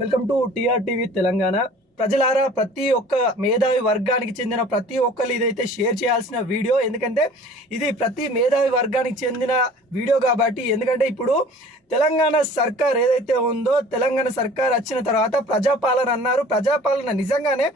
Welcome to TR TV Telangana. ప్రజలారా, ప్రతి ఒక్క మేధావి వర్గానికి చెందిన ప్రతి ఒక్కరు ఇదైతే షేర్ చేయాల్సిన వీడియో. ఎందుకంటే ఇది ప్రతి మేధావి వర్గానికి చెందిన వీడియో కాబట్టి. ఎందుకంటే ఇప్పుడు తెలంగాణ సర్కార్ ఏదైతే ఉందో, తెలంగాణ సర్కార్ వచ్చిన తర్వాత ప్రజాపాలన అన్నారు. ప్రజాపాలన నిజంగానే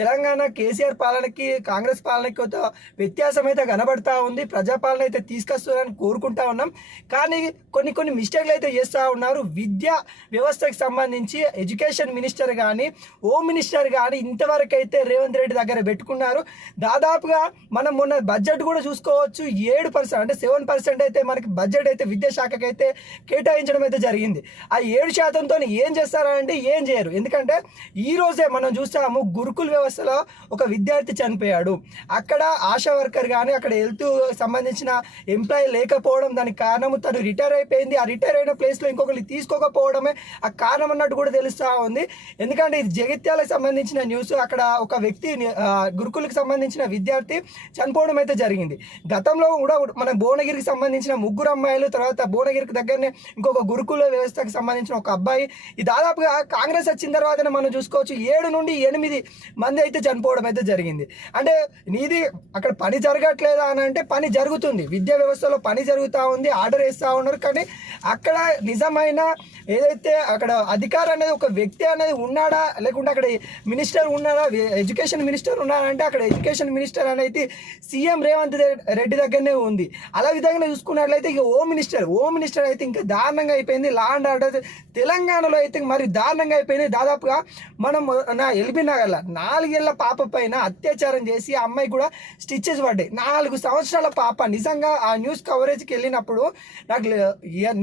తెలంగాణ కేసీఆర్ పాలనకి కాంగ్రెస్ పాలనకి కొంత వ్యత్యాసం అయితే కనబడతా ఉంది. ప్రజాపాలన అయితే తీసుకొస్తారని కోరుకుంటా ఉన్నాం. కానీ కొన్ని మిస్టేక్లు అయితే చేస్తూ ఉన్నారు. విద్యా వ్యవస్థకి సంబంధించి ఎడ్యుకేషన్ మినిస్టర్ కానీ హోమ్ మినిస్టర్ కానీ ఇంతవరకు అయితే రేవంత్ రెడ్డి దగ్గర పెట్టుకున్నారు. దాదాపుగా మనం మొన్న బడ్జెట్ కూడా చూసుకోవచ్చు. 7% అంటే 7% అయితే మనకి బడ్జెట్ అయితే విద్యాశాఖకి అయితే కేటాయించడం అయితే జరిగింది. ఆ 7%తో ఏం చేస్తారంటే ఏం చేయరు. ఎందుకంటే ఈ రోజే మనం చూస్తాము, గురుకుల వ్యవస్థలో ఒక విద్యార్థి చనిపోయాడు. అక్కడ ఆశా వర్కర్ కానీ అక్కడ హెల్త్ సంబంధించిన ఎంప్లాయీ లేకపోవడం దానికి కారణము తను రిటైర్ అయిపోయింది. ఆ రిటైర్ అయిన ప్లేస్లో ఇంకొకరిని తీసుకోకపోవడమే ఆ కారణం అన్నట్టు కూడా తెలుస్తూ ఉంది. ఎందుకంటే ఇది జగిత్యాలకు సంబంధించిన న్యూస్. అక్కడ ఒక వ్యక్తి గురుకులకు సంబంధించిన విద్యార్థి చనిపోవడం అయితే జరిగింది. గతంలో కూడా మన భువనగిరికి సంబంధించిన 3 అమ్మాయిలు, తర్వాత భువనగిరికి దగ్గరనే ఇంకొక గురుకుల వ్యవస్థకు సంబంధించిన ఒక అబ్బాయి. ఈ దాదాపుగా కాంగ్రెస్ వచ్చిన తర్వాతనే మనం చూసుకోవచ్చు 7 నుండి 8 మంది అయితే చనిపోవడం అయితే జరిగింది. అంటే నీది అక్కడ పని జరగట్లేదా అని అంటే పని జరుగుతుంది. విద్యా వ్యవస్థలో పని జరుగుతూ ఉంది, ఆర్డర్ వేస్తూ ఉన్నారు. కానీ అక్కడ నిజమైన ఏదైతే అక్కడ అధికారం అనేది ఒక వ్యక్తి అనేది ఉన్నాడా, లేకుంటే అక్కడ మినిస్టర్ ఉన్నాడా, ఎడ్యుకేషన్ మినిస్టర్ ఉన్నాడా అంటే అక్కడ ఎడ్యుకేషన్ మినిస్టర్ అనేది సీఎం రేవంత్ రెడ్డి దగ్గరనే ఉంది. అలా విధంగా చూసుకున్నట్లయితే ఇక హోమ్ మినిస్టర్ అయితే ఇంకా దారుణంగా అయిపోయింది. లా అండ్ ఆర్డర్ తెలంగాణలో అయితే మరి దారుణంగా అయిపోయింది. దాదాపుగా మనం ఎల్బీ నగర్లో 4 ఏళ్ల పాప పైన అత్యాచారం చేసి ఆ అమ్మాయి కూడా స్టిచ్చెస్ పడ్డాయి. 4 సంవత్సరాల పాప. నిజంగా ఆ న్యూస్ కవరేజ్కి వెళ్ళినప్పుడు నాకు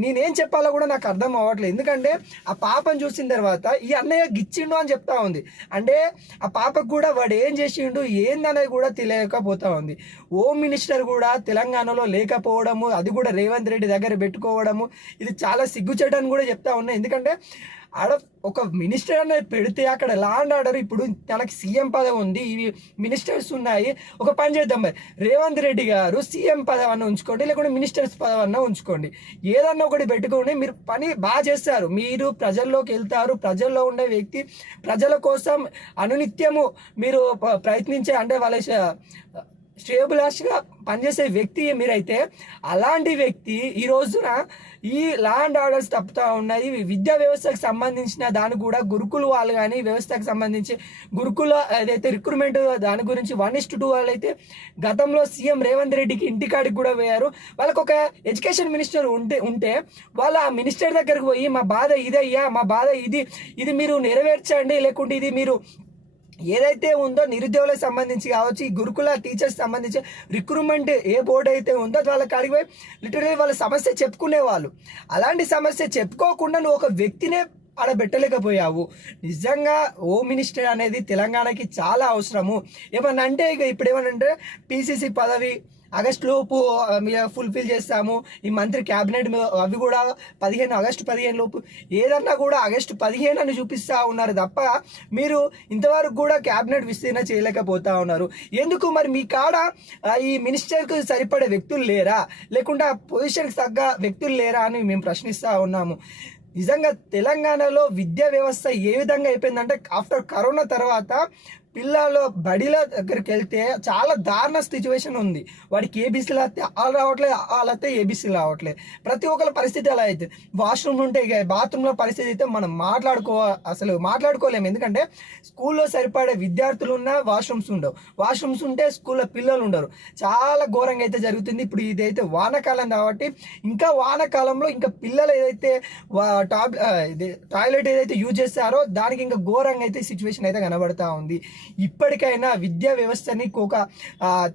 నేనేం చెప్పాలో కూడా నాకు అర్థం అవ్వట్లేదు. ఎందుకంటే ఆ పాపను చూసిన తర్వాత ఈ అన్నయ్య గిచ్చిండు అని చెప్తా ఉంది. అంటే ఆ పాపకు కూడా వాడు ఏం చేసిండు ఏందనేది కూడా తెలియకపోతా ఉంది. హోమ్ మినిస్టర్ కూడా తెలంగాణలో లేకపోవడము, అది కూడా రేవంత్ రెడ్డి దగ్గర పెట్టుకోవడము, ఇది చాలా సిగ్గుచేటని కూడా చెప్తా ఉన్నా. ఎందుకంటే ఆడ ఒక మినిస్టర్ అనేది పెడితే అక్కడ లా అండ్ ఆర్డర్, ఇప్పుడు తనకి సీఎం పదవి ఉంది, ఇవి మినిస్టర్స్ ఉన్నాయి. ఒక పని చేద్దాం, మరి రేవంత్ రెడ్డి గారు సీఎం పదవి అన్న ఉంచుకోండి, లేకుంటే మినిస్టర్స్ పదవి అన్న ఉంచుకోండి, ఏదన్నా ఒకటి పెట్టుకోండి. మీరు పని బాగా చేస్తారు, మీరు ప్రజల్లోకి వెళ్తారు, ప్రజల్లో ఉండే వ్యక్తి, ప్రజల కోసం అనునిత్యము మీరు ప్రయత్నించే, అంటే వాళ్ళ శ్రేయోభిలాషిగా పనిచేసే వ్యక్తి మీరైతే. అలాంటి వ్యక్తి ఈ రోజున ఈ లా అండ్ ఆర్డర్స్ తప్పుతూ ఉన్నాయి. విద్యా వ్యవస్థకు సంబంధించిన దాని కూడా గురుకుల వాళ్ళు కానీ వ్యవస్థకు సంబంధించి గురుకుల ఏదైతే రిక్రూట్మెంట్ దాని గురించి 1:2 వాళ్ళు అయితే గతంలో సీఎం రేవంత్ రెడ్డికి ఇంటికాడికి కూడా పోయారు. వాళ్ళకు ఒక ఎడ్యుకేషన్ మినిస్టర్ ఉంటే వాళ్ళు ఆ మినిస్టర్ దగ్గరకు పోయి మా బాధ ఇదయ్యా, మా బాధ ఇది మీరు నెరవేర్చండి, లేకుంటే ఇది మీరు ఏదైతే ఉందో నిరుద్యోగులకు సంబంధించి కావచ్చు, ఈ గురుకుల టీచర్స్ సంబంధించి రిక్రూట్మెంట్ ఏ బోర్డు అయితే ఉందో వాళ్ళకి అడిగిపోయి లిటరలీ వాళ్ళ సమస్య చెప్పుకునేవాళ్ళు. అలాంటి సమస్య చెప్పుకోకుండా నువ్వు ఒక వ్యక్తినే ఆడ పెట్టలేకపోయావు. నిజంగా హోమ్ మినిస్టర్ అనేది తెలంగాణకి చాలా అవసరము. ఏమన్నా అంటే ఇక ఇప్పుడు ఏమనంటే పిసిసి పదవి ఆగస్టు లోపు ఫుల్ఫిల్ చేస్తాము, ఈ మంత్రి క్యాబినెట్ అవి కూడా ఆగస్టు 15 లోపు, ఏదన్నా కూడా ఆగస్టు 15 అని చూపిస్తూ ఉన్నారు తప్ప మీరు ఇంతవరకు కూడా క్యాబినెట్ విస్తీర్ణ చేయలేకపోతా ఉన్నారు. ఎందుకు మరి మీ కాడ ఈ మినిస్టర్కు సరిపడే వ్యక్తులు లేరా, లేకుంటే ఆ పొజిషన్కి తగ్గ వ్యక్తులు లేరా అని మేము ప్రశ్నిస్తూ ఉన్నాము. నిజంగా తెలంగాణలో విద్యా వ్యవస్థ ఏ విధంగా అయిపోయిందంటే ఆఫ్టర్ కరోనా తర్వాత పిల్లలు బడిల దగ్గరికి వెళ్తే చాలా దారుణ సిచ్యువేషన్ ఉంది. వాడికి ఏబీసీలు వస్తే వాళ్ళు రావట్లేదు, వాళ్ళు వస్తే ఏబీసీలు రావట్లేదు. ప్రతి ఒక్కరి పరిస్థితి అలా అయితే. వాష్రూమ్ ఉంటే ఇక బాత్రూంలో పరిస్థితి అయితే మనం అసలు మాట్లాడుకోలేము. ఎందుకంటే స్కూల్లో సరిపడే విద్యార్థులు ఉన్నా వాష్రూమ్స్ ఉండవు, వాష్రూమ్స్ ఉంటే స్కూల్లో పిల్లలు ఉండరు. చాలా ఘోరంగా అయితే జరుగుతుంది. ఇప్పుడు ఇదైతే వానాకాలం కాబట్టి ఇంకా వానాకాలంలో ఇంకా పిల్లలు ఏదైతే టాయిలెట్ ఏదైతే యూజ్ చేస్తారో దానికి ఇంకా ఘోరంగా అయితే సిచ్యువేషన్ అయితే కనబడతా ఉంది. ఇప్పటికైనా విద్యా వ్యవస్థని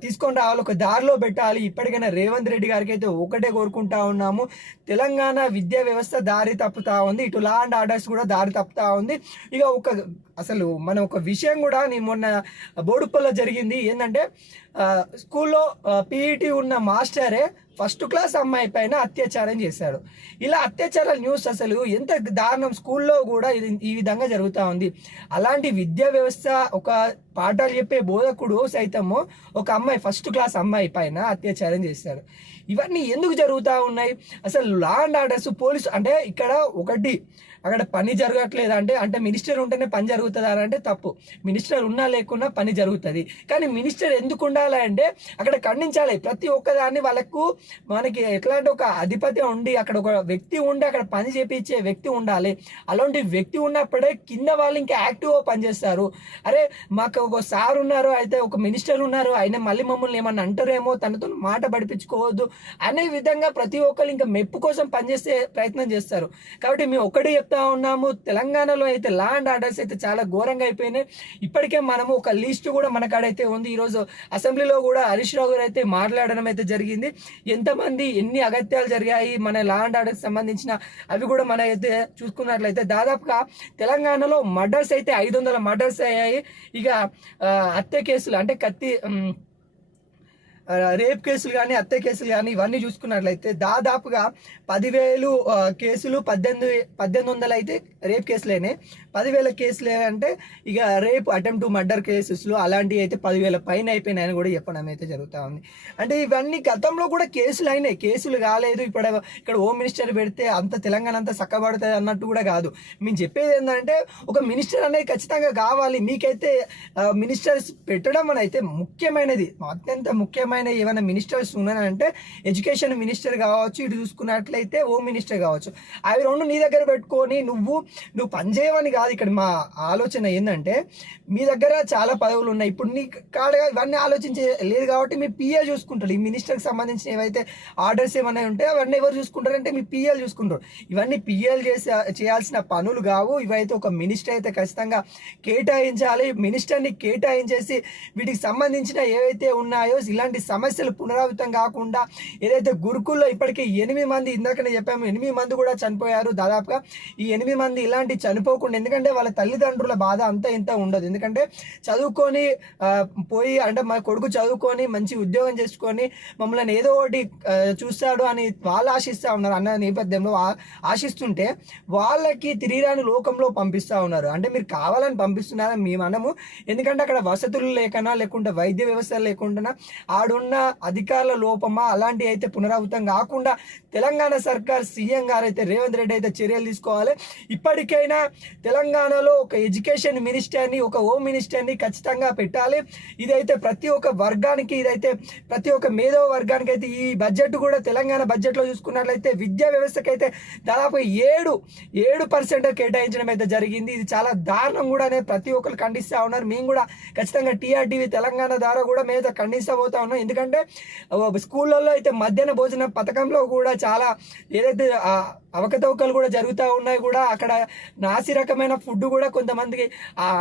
తీసుకొని రావాలి, ఒక దారిలో పెట్టాలి. ఇప్పటికైనా రేవంత్ రెడ్డి గారికి అయితే ఒకటే కోరుకుంటా ఉన్నాము, తెలంగాణ విద్యా వ్యవస్థ దారి తప్పుతా ఉంది, ఇటు లా అండ్ ఆర్డర్స్ కూడా దారి తప్పుతా ఉంది. ఇక అసలు మనం ఒక విషయం కూడా నేను మొన్న బోడుప్పల్లో జరిగింది ఏంటంటే, స్కూల్లో పీఈటీ ఉన్న మాస్టరే 1st క్లాస్ అమ్మాయి పైన అత్యాచారం చేశాడు. ఇలా అత్యాచారాల న్యూస్ అసలు ఎంత దారుణం. స్కూల్లో కూడా ఈ విధంగా జరుగుతూ ఉంది. అలాంటి విద్యా వ్యవస్థ, ఒక పాఠాలు చెప్పే బోధకుడు సైతము ఒక అమ్మాయి 1st క్లాస్ అమ్మాయి పైన అత్యాచారం చేశాడు. ఇవన్నీ ఎందుకు జరుగుతూ ఉన్నాయి? అసలు లా అండ్ ఆర్డర్స్, పోలీసు అంటే ఇక్కడ ఒకటి అక్కడ పని జరగట్లేదు అంటే మినిస్టర్ ఉంటేనే పని జరుగుతుంది అని అంటే తప్పు. మినిస్టర్ ఉన్నా లేకున్నా పని జరుగుతుంది. కానీ మినిస్టర్ ఎందుకు ఉండాలి అంటే అక్కడ ఖండించాలి ప్రతి ఒక్కదాన్ని. మనకి ఎట్లాంటి ఒక అధిపతి ఉండి అక్కడ ఒక వ్యక్తి ఉండి అక్కడ పని చేపించే వ్యక్తి ఉండాలి. అలాంటి వ్యక్తి ఉన్నప్పుడే కింద వాళ్ళు ఇంకా యాక్టివ్గా పనిచేస్తారు. అరే మాకు ఒక సార్ ఉన్నారు, అయితే ఒక మినిస్టర్ ఉన్నారు, ఆయన మళ్ళీ మమ్మల్ని ఏమన్నా అంటారేమో, తనతో మాట పడిపించుకోవద్దు అనే విధంగా ప్రతి ఒక్కరు ఇంకా మెప్పు కోసం పనిచేసే ప్రయత్నం చేస్తారు. కాబట్టి మేము ఒకటి చెప్తా ఉన్నాము, తెలంగాణలో అయితే లా అండ్ ఆర్డర్స్ అయితే చాలా ఘోరంగా అయిపోయినాయి. ఇప్పటికే మనము ఒక లిస్ట్ కూడా మన కాడైతే ఉంది. ఈరోజు అసెంబ్లీలో కూడా హరీష్ రావు గారు అయితే మాట్లాడడం అయితే జరిగింది. ఎంతమంది ఎన్ని అగత్యాలు జరిగాయి మన లా అండ్ ఆర్డర్కి సంబంధించిన అవి కూడా మన అయితే చూసుకున్నట్లయితే దాదాపుగా తెలంగాణలో మర్డర్స్ అయితే 500 మర్డర్స్ అయ్యాయి. ఇక హత్య కేసులు అంటే రేప్ కేసులు కానీ హత్య కేసులు కానీ ఇవన్నీ చూసుకున్నట్లయితే దాదాపుగా 10,000 కేసులు 1800 అయితే రేప్ కేసులేనే. 10,000 కేసులు అంటే ఇక రేప్ అటెంప్ట్ టు మర్డర్ కేసెస్లు అలాంటివి అయితే 10,000 పైన అయిపోయినాయని కూడా చెప్పడం అయితే జరుగుతూ ఉంది. అంటే ఇవన్నీ గతంలో కూడా కేసులు అయినాయి, కేసులు కాలేదు. ఇక్కడ హోమ్ మినిస్టర్ పెడితే అంత తెలంగాణ అంతా చక్కబడుతుంది అన్నట్టు కూడా కాదు. మేము చెప్పేది ఏంటంటే ఒక మినిస్టర్ అనేది ఖచ్చితంగా కావాలి. మీకైతే మినిస్టర్స్ పెట్టడం అని అయితే ముఖ్యమైనది, అత్యంత ముఖ్యమైన ఏమైనా మినిస్టర్స్ ఉన్నారంటే ఎడ్యుకేషన్ మినిస్టర్ కావచ్చు, ఇటు చూసుకున్నట్లయితే హోమ్ మినిస్టర్ కావచ్చు. అవి రెండు నీ దగ్గర పెట్టుకొని నువ్వు పనిచేయవని కాదు. ఇక్కడ మా ఆలోచన ఏంటంటే మీ దగ్గర చాలా పదవులు ఉన్నాయి, ఇప్పుడు నీ కాడగా ఇవన్నీ ఆలోచించే లేదు కాబట్టి మీ పిఏ చూసుకుంటారు. ఈ మినిస్టర్కి సంబంధించిన ఏవైతే ఆర్డర్స్ ఏమైనా ఉంటాయో అవన్నీ ఎవరు చూసుకుంటారంటే మీ పిఏలు చూసుకుంటారు. ఇవన్నీ పిఏలు చేయాల్సిన పనులు కావు. ఇవైతే ఒక మినిస్టర్ అయితే ఖచ్చితంగా కేటాయించాలి. మినిస్టర్ని కేటాయించేసి వీటికి సంబంధించిన ఏవైతే ఉన్నాయో ఇలాంటి సమస్యలు పునరావృతం కాకుండా, ఏదైతే గురుకుల్లో ఇప్పటికే 8 మంది, ఇందాకనే చెప్పాము 8 మంది కూడా చనిపోయారు దాదాపుగా. ఈ 8 మంది ఇలాంటి చనిపోకుండా, ఎందుకంటే వాళ్ళ తల్లిదండ్రుల బాధ అంతా ఇంత ఉండదు. ఎందుకంటే చదువుకొని పోయి అంటే మా కొడుకు చదువుకొని మంచి ఉద్యోగం చేసుకొని మమ్మల్ని ఏదో ఒకటి చూస్తాడు అని వాళ్ళు ఆశిస్తూ ఉన్నారు అన్న నేపథ్యంలో ఆశిస్తుంటే వాళ్ళకి తిరిగిరాని లోకంలో పంపిస్తూ ఉన్నారు. అంటే మీరు కావాలని పంపిస్తున్నారని మేము అనము. ఎందుకంటే అక్కడ వసతులు లేకనా, లేకుంటే వైద్య వ్యవస్థ లేకుండా, ఆడున్న అధికారుల లోపమా, అలాంటివి అయితే పునరావృతం కాకుండా తెలంగాణ సర్కార్ సీఎం గారు అయితే రేవంత్ రెడ్డి అయితే చర్యలు తీసుకోవాలి. ఇప్పటికైనా తెలంగాణలో ఒక ఎడ్యుకేషన్ మినిస్టర్ని, ఒక హోమ్ మినిస్టర్ని ఖచ్చితంగా పెట్టాలి. ఇదైతే ప్రతి ఒక్క వర్గానికి, ఇదైతే ప్రతి ఒక్క మేధావ వర్గానికి అయితే ఈ బడ్జెట్ కూడా తెలంగాణ బడ్జెట్లో చూసుకున్నట్లయితే విద్యా వ్యవస్థకి అయితే దాదాపు 7% కేటాయించడం అయితే జరిగింది. ఇది చాలా దారుణం కూడా అనేది ప్రతి ఒక్కరు ఖండిస్తూ ఉన్నారు. మేము కూడా ఖచ్చితంగా టీఆర్టీవీ తెలంగాణ ద్వారా కూడా మేము ఖండిస్తూ పోతా ఉన్నాం. ఎందుకంటే స్కూళ్ళల్లో అయితే మధ్యాహ్న భోజన పథకంలో కూడా చాలా ఏదైతే అవకతవకలు కూడా జరుగుతూ ఉన్నాయి. కూడా అక్కడ నాసి రకమైన ఫుడ్ కూడా కొంతమందికి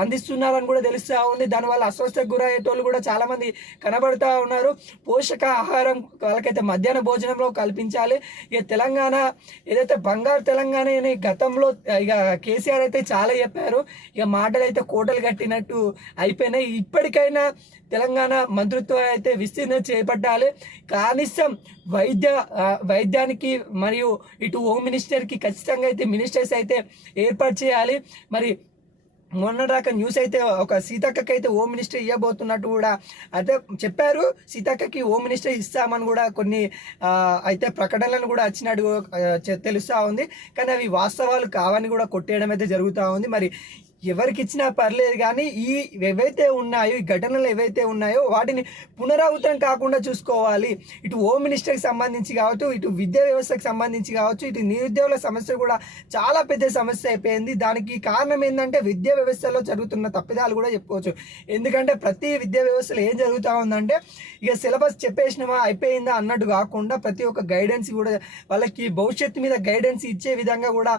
అందిస్తున్నారని కూడా తెలుస్తూ ఉంది. దానివల్ల అస్వస్థకు గురయ్యేటోళ్ళు కూడా చాలా మంది కనబడుతూ ఉన్నారు. పోషక ఆహారం వాళ్ళకైతే మధ్యాహ్న భోజనంలో కల్పించాలి. ఇక తెలంగాణ ఏదైతే బంగారు తెలంగాణ అని గతంలో ఇక కేసీఆర్ అయితే చాలా చెప్పారు. ఇక మాటలు అయితే కోటలు కట్టినట్టు అయిపోయినాయి. ఇప్పటికైనా తెలంగాణ మంత్రిత్వం అయితే విస్తీర్ణ చేపట్టాలి. కనీసం వైద్యానికి మరియు ఇటు హోమ్ మినిస్టర్కి ఖచ్చితంగా అయితే మినిస్టర్స్ అయితే ఏర్పాటు చేయాలి. మరి మొన్నదాకా న్యూస్ అయితే ఒక సీతక్కకి అయితే హోమ్ మినిస్టర్ ఇవ్వబోతున్నట్టు కూడా అయితే చెప్పారు. సీతక్కకి హోమ్ మినిస్టర్ ఇస్తామని కూడా కొన్ని అయితే ప్రకటనలను కూడా వచ్చినట్టు తెలుస్తూ ఉంది. కానీ అవి వాస్తవాలు కావని కూడా కొట్టేయడం అయితే జరుగుతూ ఉంది. మరి ఎవరికి ఇచ్చినా పర్లేదు, కానీ ఏవైతే ఉన్నాయో, ఈ ఘటనలు ఏవైతే ఉన్నాయో వాటిని పునరావృతం కాకుండా చూసుకోవాలి. ఇటు హోమ్ మినిస్టర్కి సంబంధించి కావచ్చు, ఇటు విద్యా వ్యవస్థకు సంబంధించి కావచ్చు, ఇటు నిరుద్యోగుల సమస్య కూడా చాలా పెద్ద సమస్య అయిపోయింది. దానికి కారణం ఏంటంటే విద్యా వ్యవస్థలో జరుగుతున్న తప్పిదాలు కూడా చెప్పుకోవచ్చు. ఎందుకంటే ప్రతి విద్యా వ్యవస్థలో ఏం జరుగుతూ ఉందంటే ఇక సిలబస్ చెప్పేసినమా అయిపోయిందా అన్నట్టు కాకుండా ప్రతి ఒక్క గైడెన్స్ కూడా వాళ్ళకి భవిష్యత్తు మీద గైడెన్స్ ఇచ్చే విధంగా కూడా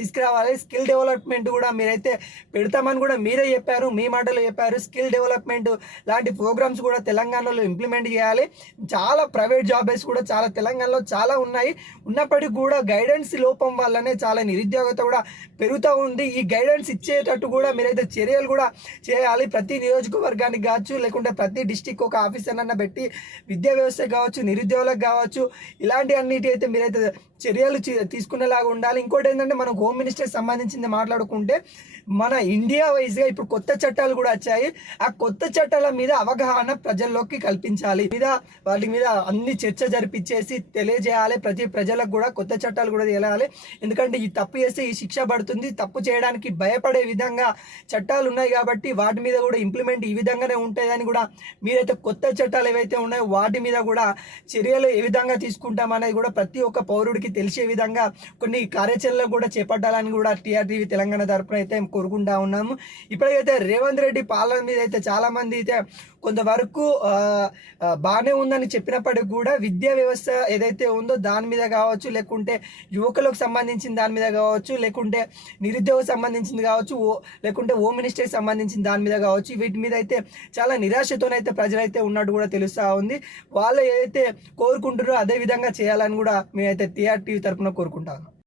తీసుకురావాలి. స్కిల్ డెవలప్మెంట్ కూడా మీరైతే పెడతామని కూడా మీరే చెప్పారు, మీ మాటలో చెప్పారు. స్కిల్ డెవలప్మెంట్ లాంటి ప్రోగ్రామ్స్ కూడా తెలంగాణలో ఇంప్లిమెంట్ చేయాలి. చాలా ప్రైవేట్ జాబ్స్ కూడా చాలా తెలంగాణలో చాలా ఉన్నాయి. ఉన్నప్పటికీ కూడా గైడెన్స్ లోపం వల్లనే చాలా నిరుద్యోగత కూడా పెరుగుతూ ఉంది. ఈ గైడెన్స్ ఇచ్చేటట్టు కూడా మీరైతే చర్యలు కూడా చేయాలి. ప్రతి నియోజకవర్గానికి కావచ్చు, లేకుంటే ప్రతి డిస్టిక్ ఒక ఆఫీసర్ అన్న పెట్టి విద్యా వ్యవస్థ కావచ్చు, నిరుద్యోగులకు కావచ్చు, ఇలాంటి అన్నిటి అయితే మీరైతే చర్యలు తీసుకునేలాగా ఉండాలి. ఇంకోటి ఏంటంటే మనం హోమ్ మినిస్టర్ సంబంధించింది మాట్లాడుకుంటే మన ఇండియా వైజ్గా ఇప్పుడు కొత్త చట్టాలు కూడా వచ్చాయి. ఆ కొత్త చట్టాల మీద అవగాహన ప్రజల్లోకి కల్పించాలి, వాటి మీద అన్ని చర్చ జరిపించేసి తెలియజేయాలి. ప్రజలకు కూడా కొత్త చట్టాలు కూడా తెలియాలి. ఎందుకంటే ఈ తప్పు చేస్తే ఈ శిక్ష పడుతుంది, తప్పు చేయడానికి భయపడే విధంగా చట్టాలు ఉన్నాయి కాబట్టి వాటి మీద కూడా ఇంప్లిమెంట్ ఈ విధంగానే ఉంటాయని కూడా మీరైతే కొత్త చట్టాలు ఏవైతే ఉన్నాయో వాటి మీద కూడా చర్యలు ఏ విధంగా తీసుకుంటామనేది కూడా ప్రతి ఒక్క పౌరుడికి తెలిసే విధంగా కొన్ని కార్యాచరణలు కూడా చేపట్టాలని కూడా టీఆర్టీవీ తెలంగాణ తరపున అయితే కోరుకుంటా ఉన్నాము. ఇప్పటికైతే రేవంత్ రెడ్డి పాలన మీద అయితే చాలా మంది అయితే కొంతవరకు బాగానే ఉందని చెప్పినప్పటికీ కూడా విద్యా వ్యవస్థ ఏదైతే ఉందో దాని మీద కావచ్చు, లేకుంటే యువకులకు సంబంధించిన దాని మీద కావచ్చు, లేకుంటే నిరుద్యోగ సంబంధించింది కావచ్చు, లేకుంటే హోమ్ మినిస్టర్కి సంబంధించిన దాని మీద కావచ్చు, వీటి మీద అయితే చాలా నిరాశతోనైతే ప్రజలైతే ఉన్నట్టు కూడా తెలుస్తూ ఉంది. వాళ్ళు ఏదైతే కోరుకుంటారో అదే విధంగా చేయాలని కూడా మేమైతే టీఆర్టీవీ తరపున కోరుకుంటాను.